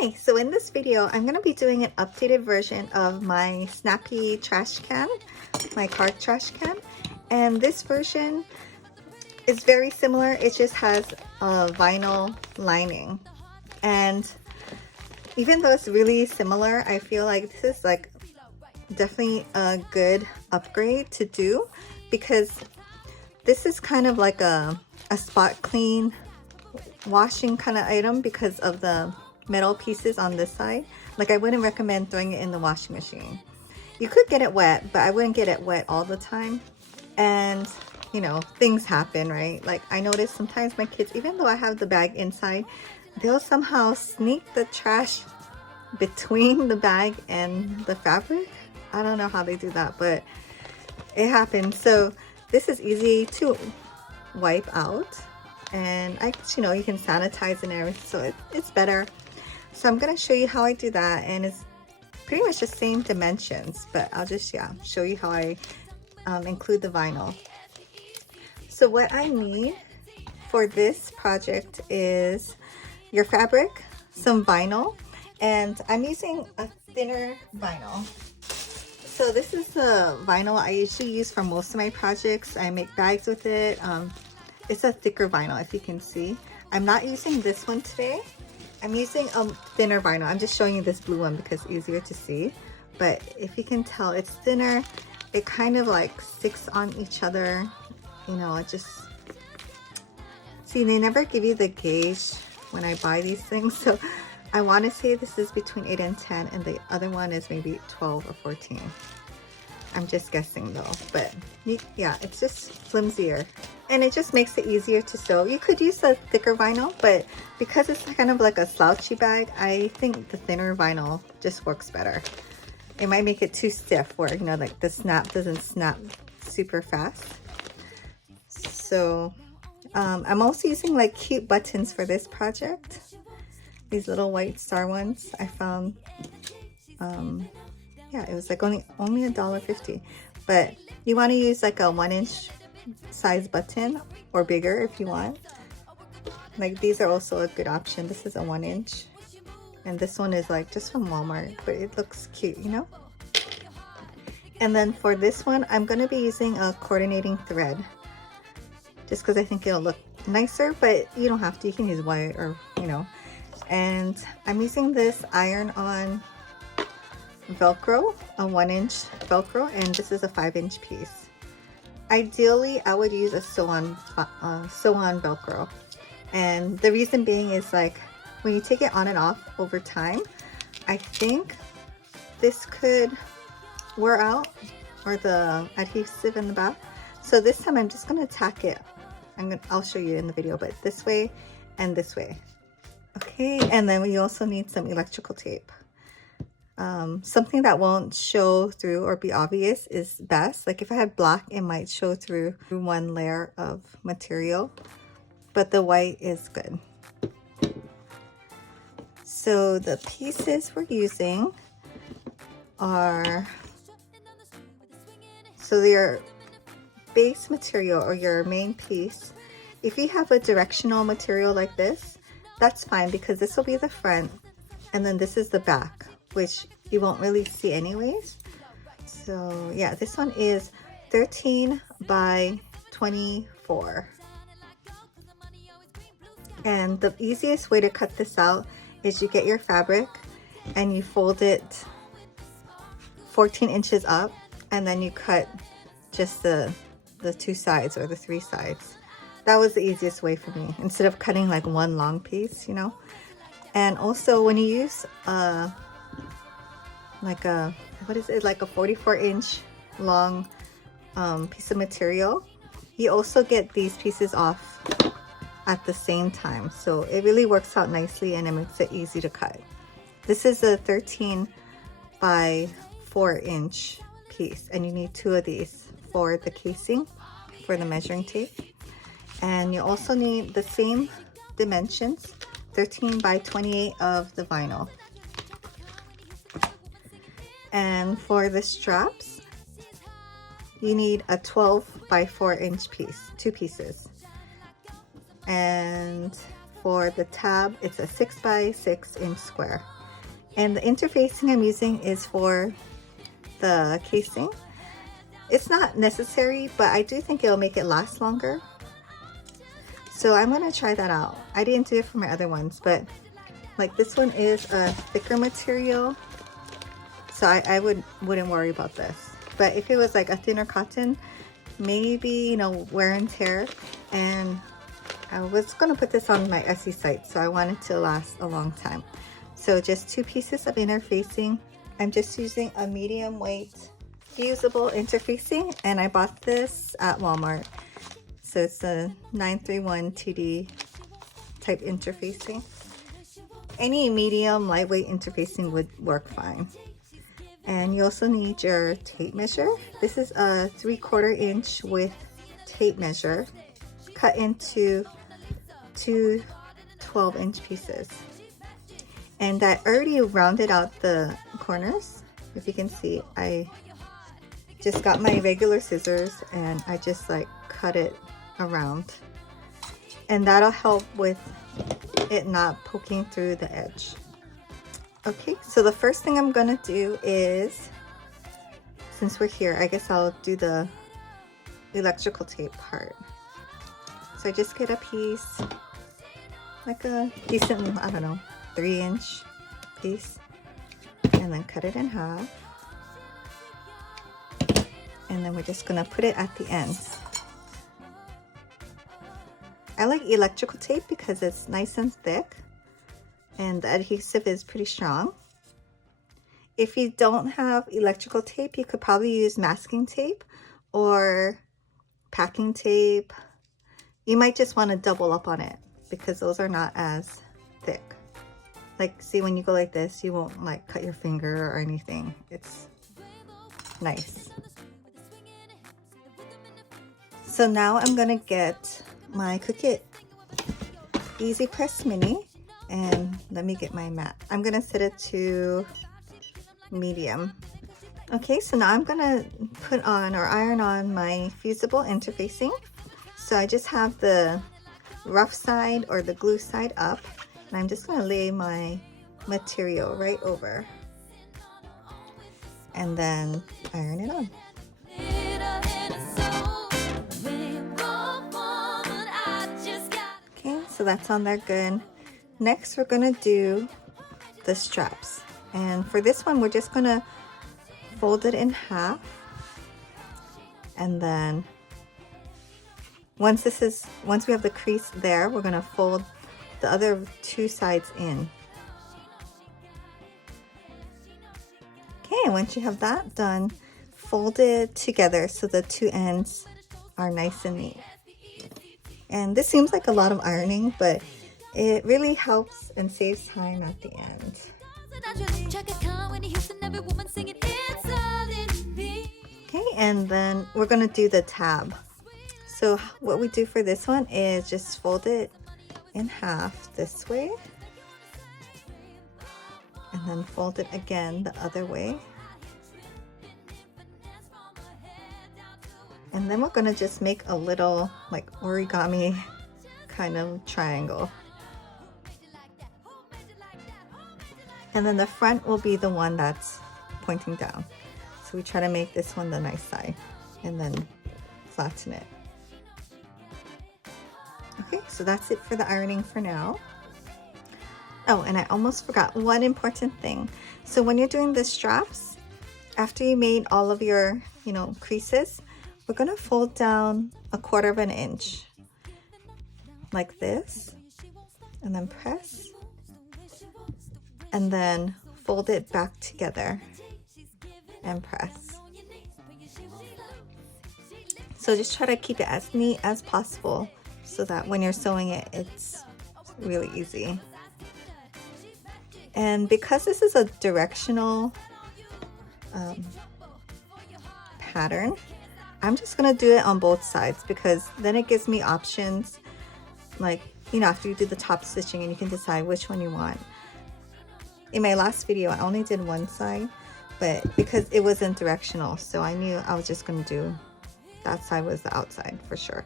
Hi, so in this video, I'm going to be doing an updated version of my Snappy trash can, my card trash can. And this version is very similar. It just has a vinyl lining. And even though it's really similar, I feel like this is like definitely a good upgrade to do, because this is kind of like a spot clean washing kind of item because of the metal pieces on this side. Like, I wouldn't recommend throwing it in the washing machine. You could get it wet, but I wouldn't get it wet all the time. And you know, things happen, right? Like, I notice sometimes my kids, even though I have the bag inside, they'll somehow sneak the trash between the bag and the fabric. I don't know how they do that, but it happens. So this is easy to wipe out, and you know, you can sanitize and everything, so it's better. So I'm going to show you how I do that, and it's pretty much the same dimensions, but I'll just show you how I include the vinyl. So what I need for this project is your fabric, some vinyl, and I'm using a thinner vinyl. So this is the vinyl I usually use for most of my projects. I make bags with it. It's a thicker vinyl, if you can see. I'm not using this one today. I'm using a thinner vinyl. I'm just showing you this blue one because it's easier to see. But if you can tell, it's thinner. It kind of like sticks on each other. You know, it just... See, they never give you the gauge when I buy these things. So I want to say this is between 8 and 10, and the other one is maybe 12 or 14. I'm just guessing though, but yeah, it's just flimsier and it just makes it easier to sew. You could use a thicker vinyl, but because it's kind of like a slouchy bag, I think the thinner vinyl just works better. It might make it too stiff where, you know, like the snap doesn't snap super fast. So I'm also using like cute buttons for this project. These little white star ones I found. Yeah, it was like only $1.50, but you want to use like a 1-inch size button or bigger if you want. Like, these are also a good option. This is a 1-inch, and this one is like just from Walmart, but it looks cute, you know. And then for this one, I'm going to be using a coordinating thread just because I think it'll look nicer, but you don't have to. You can use white or, you know. And I'm using this iron-on Velcro, a 1-inch Velcro, and this is a 5-inch piece. Ideally, I would use a sew-on Velcro, and the reason being is, like, when you take it on and off over time, I think this could wear out, or the adhesive in the back. So this time I'm just going to tack it. I'll show you in the video, but this way and this way. Okay, and then we also need some electrical tape. Something that won't show through or be obvious is best. Like, if I had black, it might show through one layer of material, but the white is good. So the pieces we're using are, so your base material or your main piece. If you have a directional material like this, that's fine, because this will be the front and then this is the back, which you won't really see anyways. So yeah, this one is 13 by 24. And the easiest way to cut this out is you get your fabric and you fold it 14 inches up, and then you cut just the 2 sides or the 3 sides. That was the easiest way for me, instead of cutting like one long piece, you know. And also, when you use like a, what is it, like a 44-inch long piece of material, you also get these pieces off at the same time. So it really works out nicely, and it makes it easy to cut. This is a 13 by 4-inch piece, and you need 2 of these for the casing, for the measuring tape. And you also need the same dimensions, 13 by 28 of the vinyl. And for the straps, you need a 12 by 4-inch piece, 2 pieces. And for the tab, it's a 6 by 6 inch square. And the interfacing I'm using is for the casing. It's not necessary, but I do think it'll make it last longer. So I'm gonna try that out. I didn't do it for my other ones, but like this one is a thicker material, so I wouldn't worry about this. But if it was like a thinner cotton, maybe, you know, wear and tear. And I was gonna put this on my Etsy site, so I want it to last a long time. So just 2 pieces of interfacing. I'm just using a medium weight fusible interfacing, and I bought this at Walmart. So it's a 931 TD type interfacing. Any medium lightweight interfacing would work fine. And you also need your tape measure. This is a 3/4 inch width tape measure cut into 2 12-inch pieces. And I already rounded out the corners. If you can see, I just got my regular scissors and I just like cut it around. And that'll help with it not poking through the edge. Okay, so the first thing I'm gonna do is, since we're here, I guess I'll do the electrical tape part. So I just get a piece, like a decent, I don't know, 3-inch piece, and then cut it in half. And then we're just gonna put it at the ends. I like electrical tape because it's nice and thick and the adhesive is pretty strong. If you don't have electrical tape, you could probably use masking tape or packing tape. You might just want to double up on it because those are not as thick. Like, see, when you go like this, you won't like cut your finger or anything. It's nice. So now I'm gonna get my Cricut Easy Press Mini, and let me get my mat. I'm gonna set it to medium. Okay, so now I'm gonna put on or iron on my fusible interfacing. So I just have the rough side or the glue side up, and I'm just gonna lay my material right over and then iron it on. Okay, so that's on there good. Next, we're gonna do the straps. And for this one, we're just gonna fold it in half. And then once we have the crease there, we're gonna fold the other 2 sides in. Okay, once you have that done, fold it together so the 2 ends are nice and neat. And this seems like a lot of ironing, but it really helps and saves time at the end. Okay, and then we're gonna do the tab. So what we do for this one is just fold it in half this way, and then fold it again the other way. And then we're gonna just make a little like origami kind of triangle. And then the front will be the one that's pointing down. So we try to make this one the nice side and then flatten it. Okay, so that's it for the ironing for now. Oh, and I almost forgot one important thing. So when you're doing the straps, after you made all of your, creases, we're gonna fold down 1/4 inch like this, and then press, and then fold it back together and press. So just try to keep it as neat as possible so that when you're sewing it, it's really easy. And because this is a directional pattern, I'm just gonna do it on both sides because then it gives me options, like, after you do the top stitching, and you can decide which one you want. In my last video, I only did one side, but because it wasn't directional, so I knew I was just gonna do that side was the outside for sure.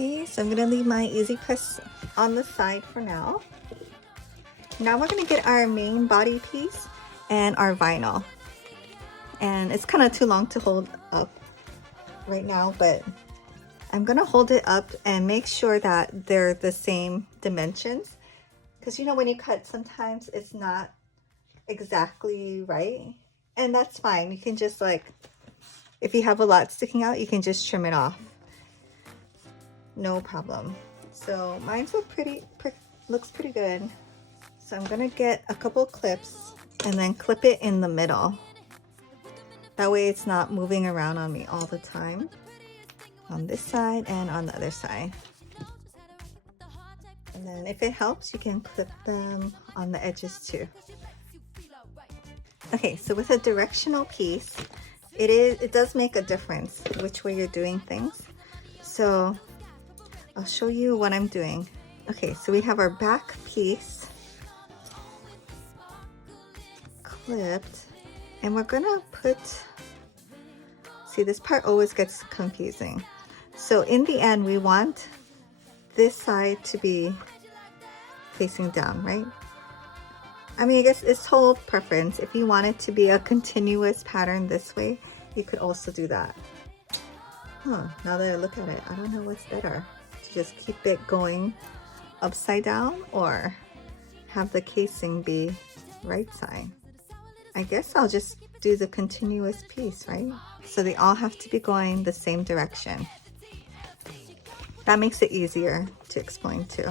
Okay, so I'm gonna leave my easy press on the side for now. Now we're gonna get our main body piece and our vinyl. And it's kind of too long to hold up right now, but I'm gonna hold it up and make sure that they're the same dimensions. Because you know when you cut, sometimes it's not exactly right. And that's fine. You can just like, if you have a lot sticking out, you can just trim it off. No problem. So mine's looks pretty good. So I'm gonna get a couple clips and then clip it in the middle. That way it's not moving around on me all the time. On this side and on the other side. And then if it helps, you can clip them on the edges too. Okay, so with a directional piece, it does make a difference which way you're doing things. So I'll show you what I'm doing. Okay, so we have our back piece clipped, and we're gonna put, see, this part always gets confusing. So in the end, we want this side to be facing down, right? I mean, I guess it's whole preference. If you want it to be a continuous pattern this way, you could also do that. Huh, now that I look at it, I don't know what's better. To just keep it going upside down or have the casing be right side. I guess I'll just do the continuous piece, right? So they all have to be going the same direction. That makes it easier to explain too.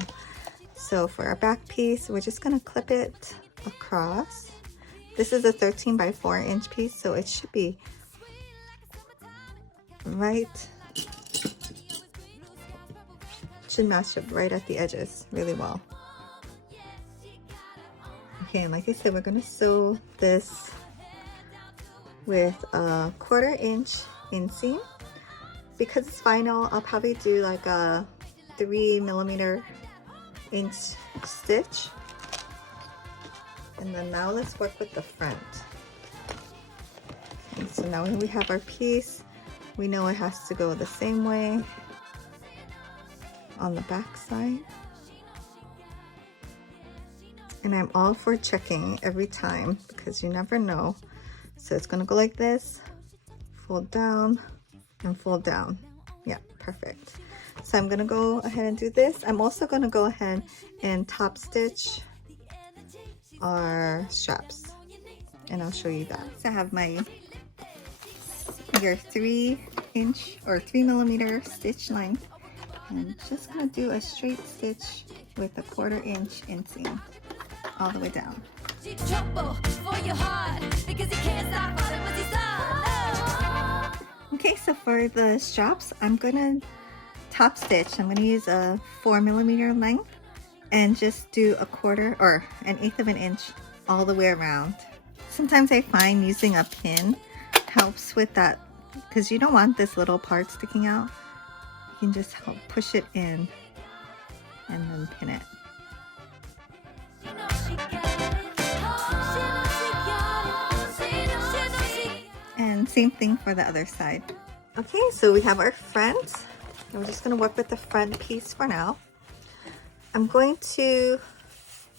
So for our back piece, we're just gonna clip it across. This is a 13 by 4 inch piece, so it should be right, should match up right at the edges really well. Okay, and like I said, we're gonna sew this with a 1/4 inch inseam. Because it's vinyl, I'll probably do like a 3mm inch stitch. And then now let's work with the front. Okay, so now when we have our piece, we know it has to go the same way on the back side. And I'm all for checking every time because you never know. So it's gonna go like this, fold down, and fold down. Yeah, perfect. So I'm gonna go ahead and do this. I'm also gonna go ahead and top stitch our straps, and I'll show you that. So I have your 3-inch or 3mm stitch length, and just gonna do a straight stitch with a 1/4 inch inseam all the way down. Okay, so for the straps, I'm gonna top stitch. I'm gonna use a 4mm length and just do a 1/4 or 1/8 of an inch all the way around. Sometimes I find using a pin helps with that because you don't want this little part sticking out. You can just help push it in and then pin it. And same thing for the other side. Okay, so we have our front. We're just gonna work with the front piece for now. I'm going to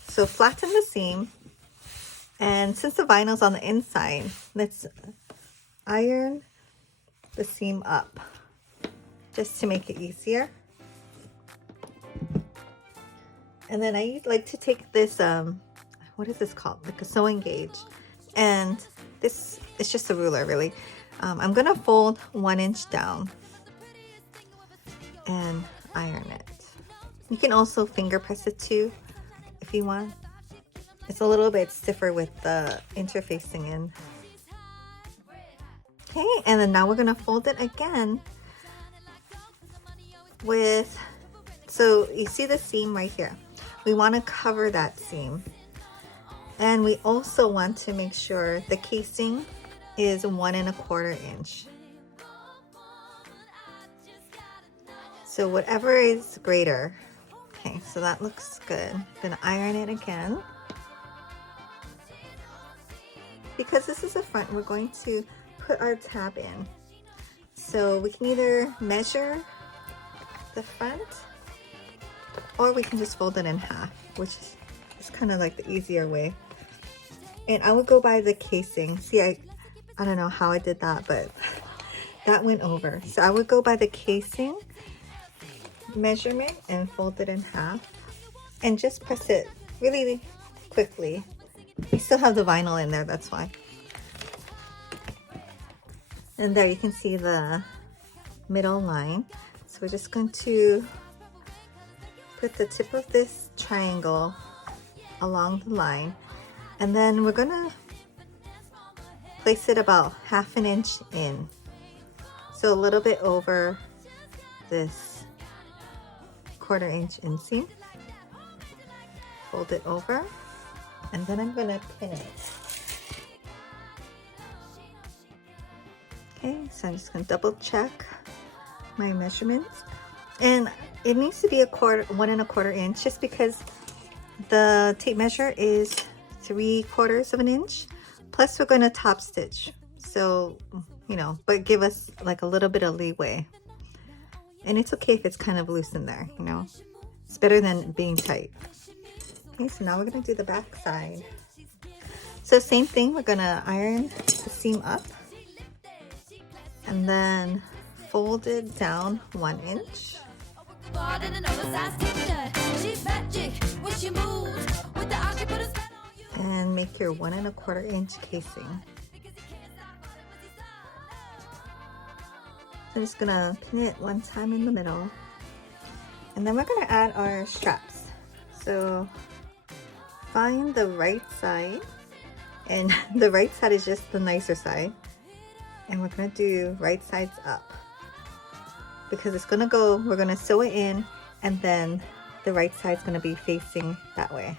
flatten the seam, and since the vinyl's on the inside, let's iron the seam up just to make it easier. And then I like to take this, what is this called? Like a sewing gauge. And this is just a ruler really. I'm gonna fold 1 inch down and iron it. You can also finger press it too if you want. It's a little bit stiffer with the interfacing in. Okay, and then now we're gonna fold it again with, so you see the seam right here. We want to cover that seam. And we also want to make sure the casing is 1 1/4 inch. So whatever is greater. Okay, so that looks good. I'm gonna iron it again. Because this is the front, we're going to put our tab in. So we can either measure the front, or we can just fold it in half, which is kind of like the easier way. And I would go by the casing. See, I don't know how I did that, but that went over. So I would go by the casing measurement and fold it in half and just press it really quickly. We still have the vinyl in there, that's why. And there you can see the middle line. So we're just going to put the tip of this triangle along the line, and then we're gonna place it about 1/2 inch in. So a little bit over this 1/4 inch inseam. Fold it over, and then I'm gonna pin it. Okay, so I'm just gonna double check my measurements, and it needs to be 1 1/4 inch, just because the tape measure is 3/4 of an inch. Plus we're going to top stitch, so you know, but give us like a little bit of leeway. And it's okay if it's kind of loose in there, you know, it's better than being tight. Okay, so now we're going to do the back side. So same thing, we're going to iron the seam up and then fold it down 1 inch. And make your 1 1/4 inch casing. So I'm just gonna pin it one time in the middle, and then we're gonna add our straps. So find the right side, and the right side is just the nicer side, and we're gonna do right sides up, because it's gonna go, we're gonna sew it in, and then the right side's gonna be facing that way.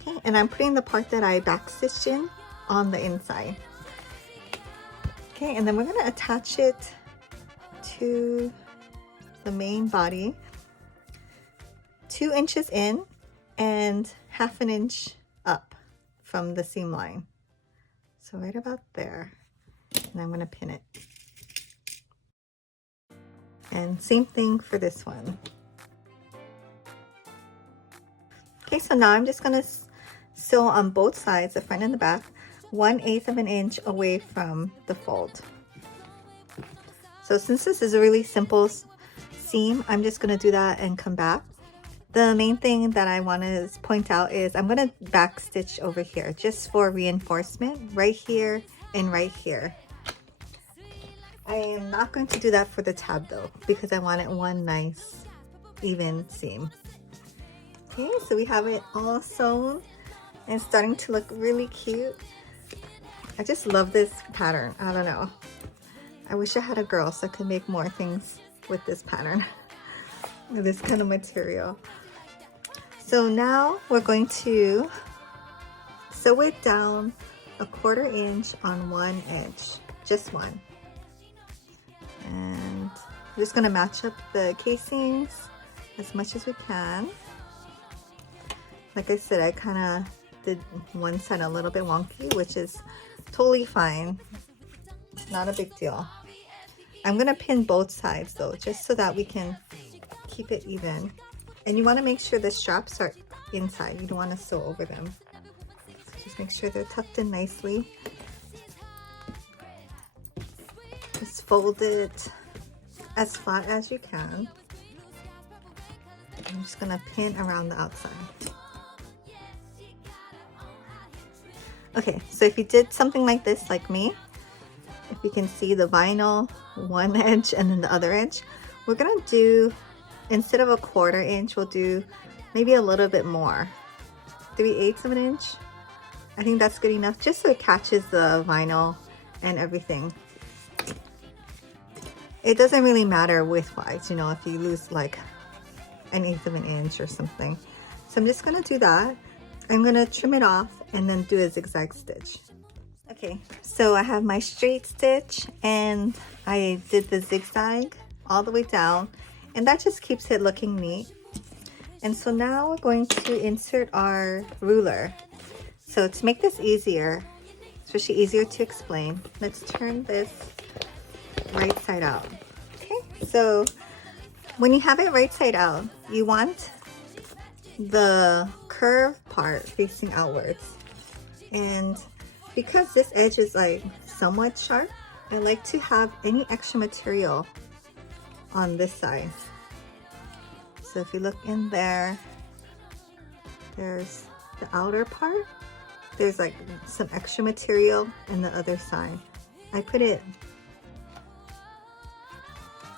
Okay, and I'm putting the part that I back stitched in on the inside. Okay, and then we're gonna attach it to the main body, 2 inches in and 1/2 inch up from the seam line. So right about there, and I'm gonna pin it. And same thing for this one. Okay, so now I'm just gonna sew on both sides, the front and the back, 1/8 of an inch away from the fold. So since this is a really simple seam, I'm just gonna do that and come back. The main thing that I want to point out is I'm gonna back stitch over here just for reinforcement, right here and right here. I am not going to do that for the tab though, because I want it one nice even seam. Okay, so we have it all sewn and starting to look really cute. I just love this pattern. I don't know. I wish I had a girl so I could make more things with this pattern, with this kind of material. So now we're going to sew it down 1/4 inch on one edge, just one. And I'm just gonna match up the casings as much as we can. Like I said, I kind of did one side a little bit wonky, which is totally fine. Not a big deal. I'm gonna pin both sides though, just so that we can keep it even. And you want to make sure the straps are inside. You don't want to sew over them. So just make sure they're tucked in nicely. Just fold it as flat as you can. I'm just gonna pin around the outside. Okay, so if you did something like this, like me, if you can see the vinyl, one edge and then the other edge, we're gonna do, instead of 1/4 inch, we'll do maybe a little bit more, 3/8 of an inch. I think that's good enough, just so it catches the vinyl and everything. It doesn't really matter width-wise, you know, if you lose like 1/8 of an inch or something. So I'm just gonna do that. I'm gonna trim it off and then do a zigzag stitch. Okay, so I have my straight stitch and I did the zigzag all the way down, and that just keeps it looking neat. And so now we're going to insert our ruler. So to make this easier, especially easier to explain, let's turn this right side out. Okay, so When you have it right side out, you want the curved part facing outwards. And because this edge is like somewhat sharp, I like to have any extra material on this side. So if you look in there, there's the outer part. There's like some extra material in the other side. I put it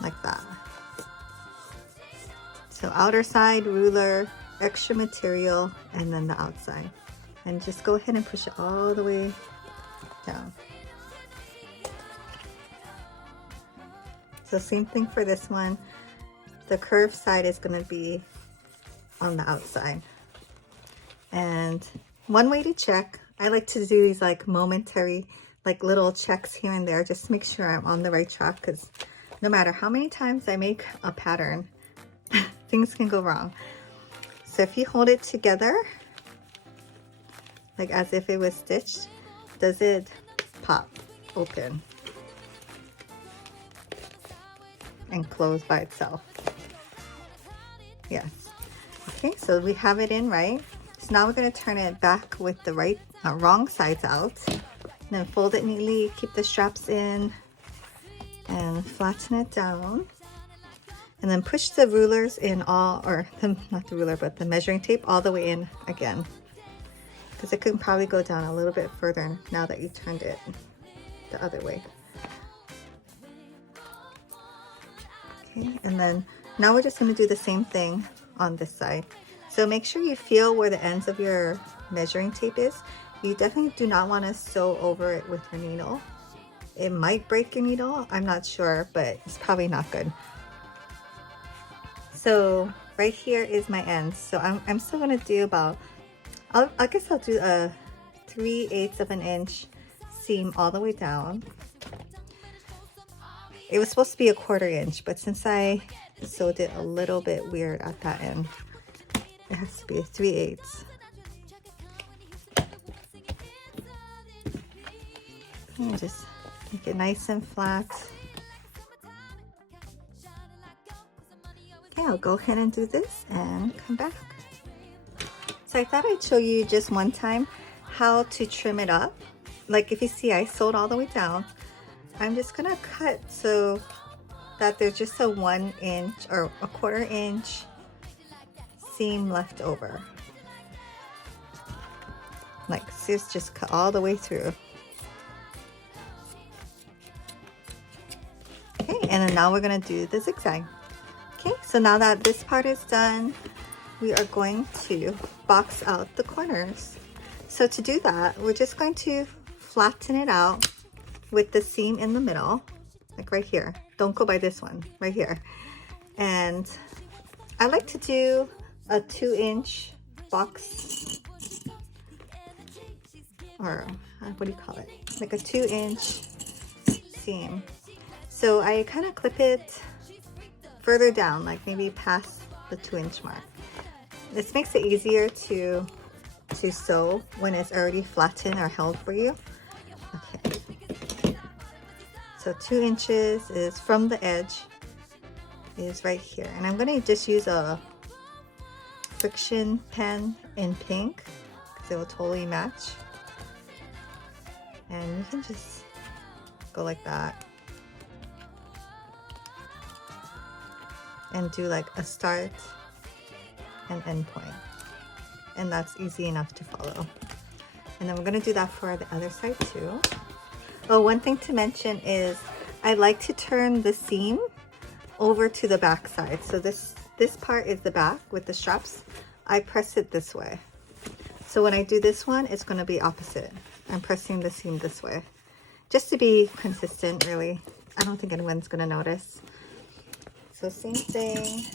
like that. So outer side, ruler, extra material, and then the outside. And just go ahead and push it all the way down. So same thing for this one. The curved side is going to be on the outside. And one way to check, I like to do these like momentary, like little checks here and there, just to make sure I'm on the right track, because no matter how many times I make a pattern, things can go wrong. So if you hold it together, like as if it was stitched, does it pop open and close by itself? Yes. Okay, so we have it in right. So now we're going to turn it back with the wrong sides out. Then fold it neatly, keep the straps in, and flatten it down. And then push the rulers in not the ruler, but the measuring tape all the way in again. Because it could probably go down a little bit further now that you turned it the other way. Okay, and then now we're just going to do the same thing on this side. So make sure you feel where the ends of your measuring tape is. You definitely do not want to sew over it with your needle. It might break your needle, I'm not sure, but it's probably not good. So right here is my ends. So I'm still going to do about, I guess I'll do a 3/8 of an inch seam all the way down. It was supposed to be a 1/4 inch, but since I sewed it a little bit weird at that end, it has to be a 3/8. And just make it nice and flat. Okay, I'll go ahead and do this and come back. So I thought I'd show you just one time how to trim it up. Like if you see, I sewed all the way down. I'm just gonna cut so that there's just a 1 inch or a 1/4 inch seam left over. Like, see, it's just cut all the way through. Okay, and then now we're gonna do the zigzag. Okay, so now that this part is done, we are going to box out the corners. So to do that, we're just going to flatten it out with the seam in the middle, like right here. Don't go by this one, right here. And I like to do a 2-inch box, or what do you call it? Like a 2-inch seam. So I kind of clip it further down, like maybe past the 2-inch mark. This makes it easier to sew when it's already flattened or held for you. Okay. So 2 inches is from the edge is right here. And I'm going to just use a friction pen in pink because it will totally match. And you can just go like that. And do like a start and end point. And that's easy enough to follow. And then we're going to do that for the other side too. Oh, one thing to mention is I like to turn the seam over to the back side. So this part is the back with the straps. I press it this way. So when I do this one, it's going to be opposite. I'm pressing the seam this way. Just to be consistent, really. I don't think anyone's going to notice. So same thing.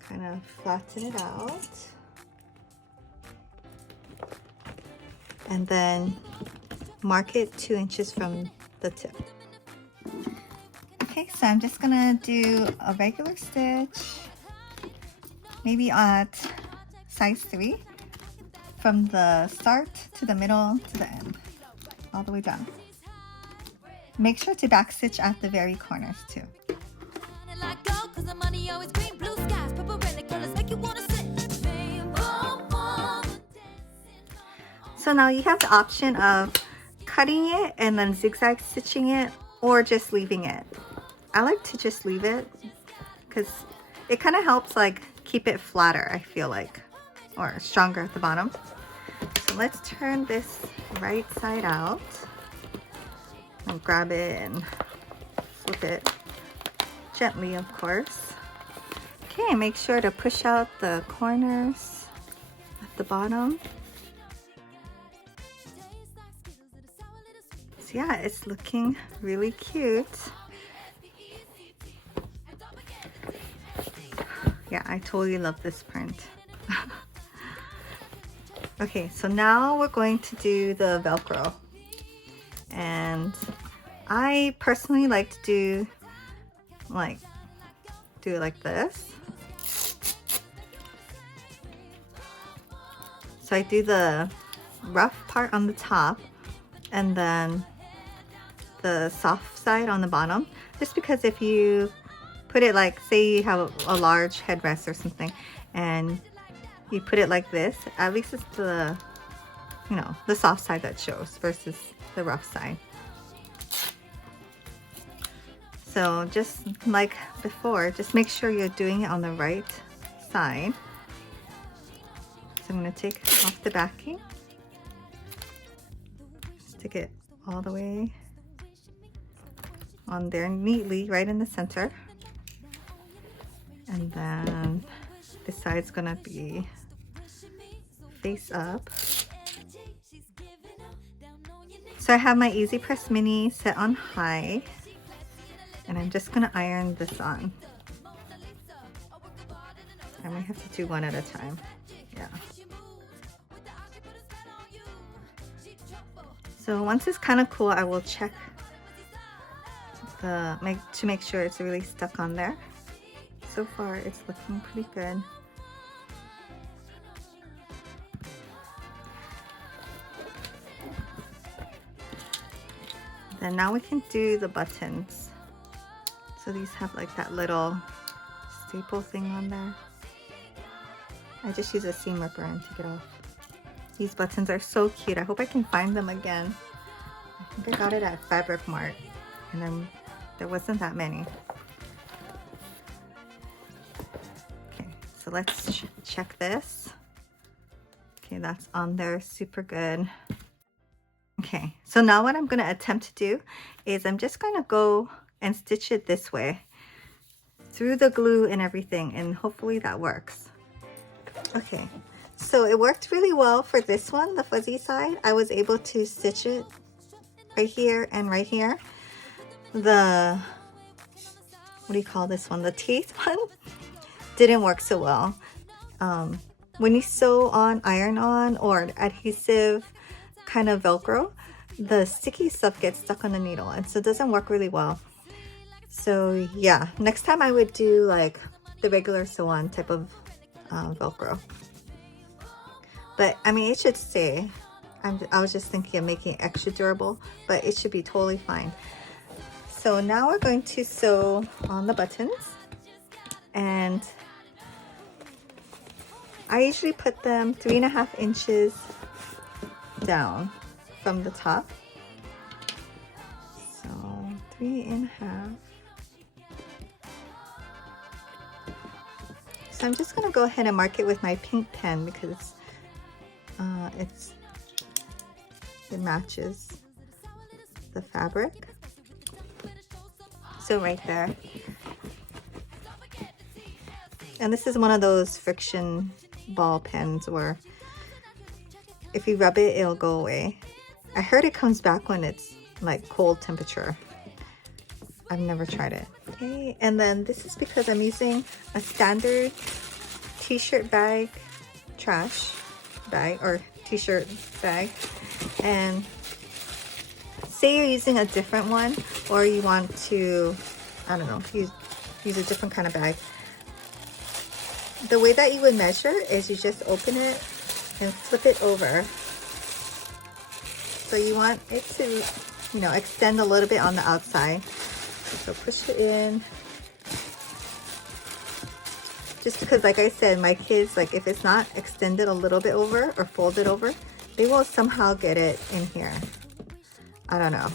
Kind of flatten it out. And then mark it 2 inches from the tip. Okay, so I'm just gonna do a regular stitch, maybe at size 3, from the start to the middle to the end, all the way down. Make sure to back stitch at the very corners too. So now you have the option of cutting it and then zigzag stitching it, or just leaving it. I like to just leave it because it kind of helps like keep it flatter, I feel like, or stronger at the bottom. So let's turn this right side out and grab it and flip it gently, of course. Okay, make sure to push out the corners at the bottom. So yeah, it's looking really cute. Yeah, I totally love this print. Okay, so now we're going to do the Velcro. And I personally like to do it like this. So I do the rough part on the top and then the soft side on the bottom, just because if you put it like, say you have a large headrest or something and you put it like this, at least it's the, you know, the soft side that shows versus the rough side. So just like before, just make sure you're doing it on the right side. So I'm going to take off the backing, stick it all the way on there neatly right in the center, and then this side's going to be face up. So I have my Easy Press Mini set on high, and I'm just going to iron this on. I might have to do one at a time. Yeah. So once it's kind of cool, I will check to make sure it's really stuck on there. So far, it's looking pretty good. Then now we can do the buttons. So these have like that little staple thing on there. I just use a seam ripper and take it off. These buttons are so cute. I hope I can find them again. I think I got it at Fabric Mart, and then there wasn't that many. Okay, so let's check this. Okay, that's on there, super good. Okay, so now what I'm going to attempt to do is I'm just going to go and stitch it this way through the glue and everything, and hopefully that works. Okay, so it worked really well for this one, the fuzzy side. I was able to stitch it right here and right here. The, what do you call this one? The teeth one didn't work so well. When you sew on iron-on or adhesive kind of Velcro, the sticky stuff gets stuck on the needle, and so it doesn't work really well. So yeah, next time I would do like the regular sew-on type of Velcro. But I mean, it should stay. I was just thinking of making it extra durable, but it should be totally fine. So now we're going to sew on the buttons, and I usually put them 3.5 inches down from the top. So 3.5. So I'm just going to go ahead and mark it with my pink pen because it matches the fabric. So right there. And this is one of those friction ball pens where if you rub it, it'll go away. I heard it comes back when it's like cold temperature. I've never tried it. Okay, and then this is because I'm using a standard t-shirt bag, trash bag, or t-shirt bag. And say you're using a different one, or you want to, I don't know, use a different kind of bag. The way that you would measure is you just open it and flip it over. So you want it to, you know, extend a little bit on the outside. So push it in. Just because, like I said, my kids, like if it's not extended a little bit over or folded over, they will somehow get it in here. I don't know.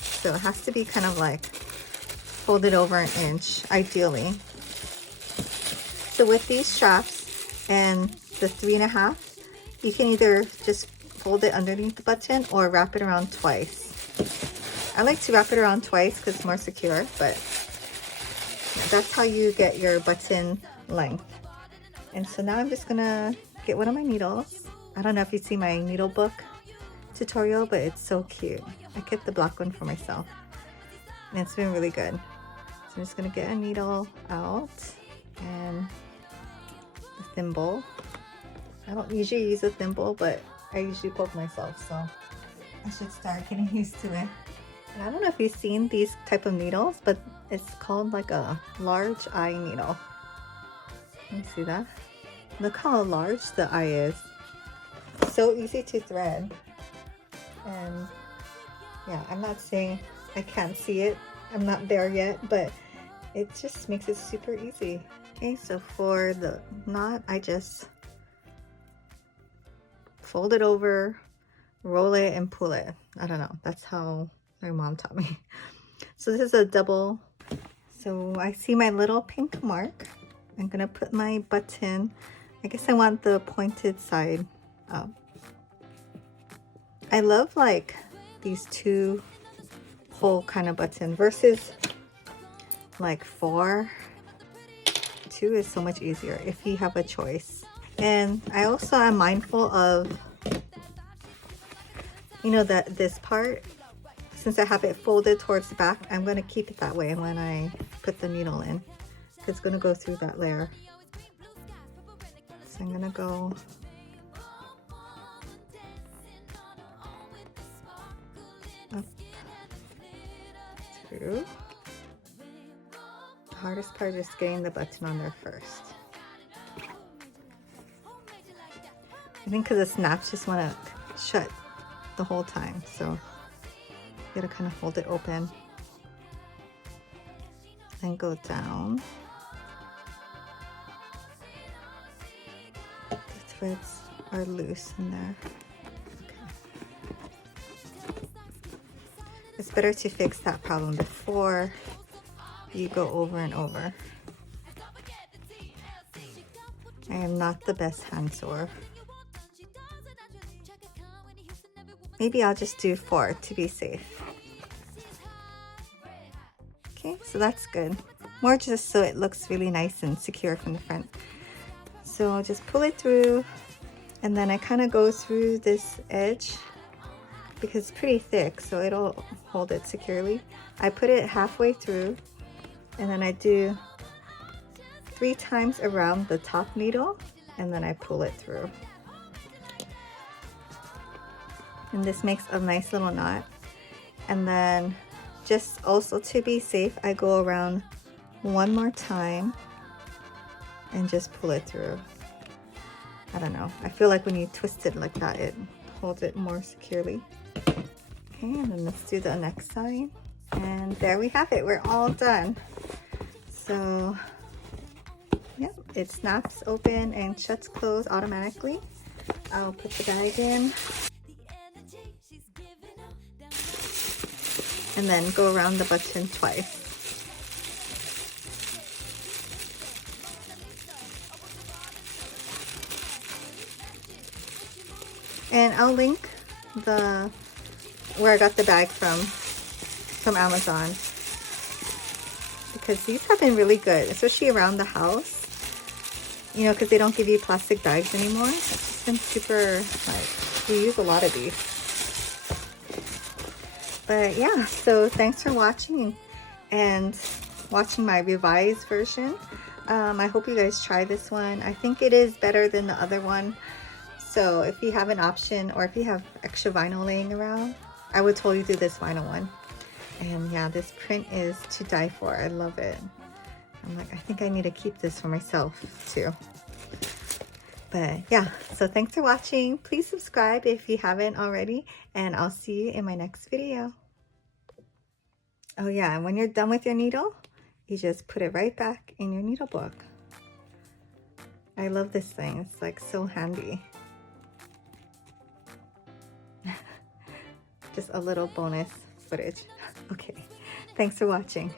So it has to be kind of like folded over an inch, ideally. So with these straps and the 3.5, you can either just fold it underneath the button or wrap it around twice. I like to wrap it around twice because it's more secure, but that's how you get your button length. And so now I'm just gonna get one of my needles. I don't know if you see my needle book tutorial, but it's so cute. I kept the black one for myself and it's been really good. So I'm just gonna get a needle out and a thimble. I don't usually use a thimble, but I usually poke myself, so I should start getting used to it. And I don't know if you've seen these type of needles, but it's called like a large eye needle. Can you see that? Look how large the eye is. So easy to thread. And yeah, I'm not saying I can't see it. I'm not there yet, but it just makes it super easy. Okay, so for the knot, I just fold it over, roll it, and pull it. I don't know. That's how my mom taught me. So this is a double. So I see my little pink mark. I'm gonna put my button. I guess I want the pointed side up. I love like these 2 hole kind of button versus like 4. 2 is so much easier if you have a choice. And I also am mindful of, you know, that this part, since I have it folded towards the back, I'm going to keep it that way when I put the needle in. It's going to go through that layer. So I'm going to go up through. The hardest part is getting the button on there first. I think because the snaps just want to shut the whole time, so you gotta kind of hold it open and go down. The threads are loose in there. Okay. It's better to fix that problem before you go over and over. I am not the best hand sewer. Maybe I'll just do 4 to be safe. Okay, so that's good. More just so it looks really nice and secure from the front. So I'll just pull it through, and then I kind of go through this edge because it's pretty thick, so it'll hold it securely. I put it halfway through, and then I do 3 times around the top needle, and then I pull it through. And this makes a nice little knot. And then just also to be safe, I go around 1 more time and just pull it through. I don't know, I feel like when you twist it like that, it holds it more securely. Okay, and then let's do the next side. And there we have it, we're all done. So yep, it snaps open and shuts closed automatically. I'll put the bag in and then go around the button twice. And I'll link where I got the bag from Amazon, because these have been really good, especially around the house, you know, because they don't give you plastic bags anymore. It's just been super, like, we use a lot of these. But yeah, so thanks for watching and watching my revised version. I hope you guys try this one. I think it is better than the other one. So if you have an option, or if you have extra vinyl laying around, I would totally do this vinyl one. And yeah, this print is to die for. I love it. I'm like, I think I need to keep this for myself too. But yeah, so thanks for watching. Please subscribe if you haven't already, and I'll see you in my next video. Oh yeah, and when you're done with your needle, you just put it right back in your needle book. I love this thing. It's like so handy. Just a little bonus footage. Okay, thanks for watching.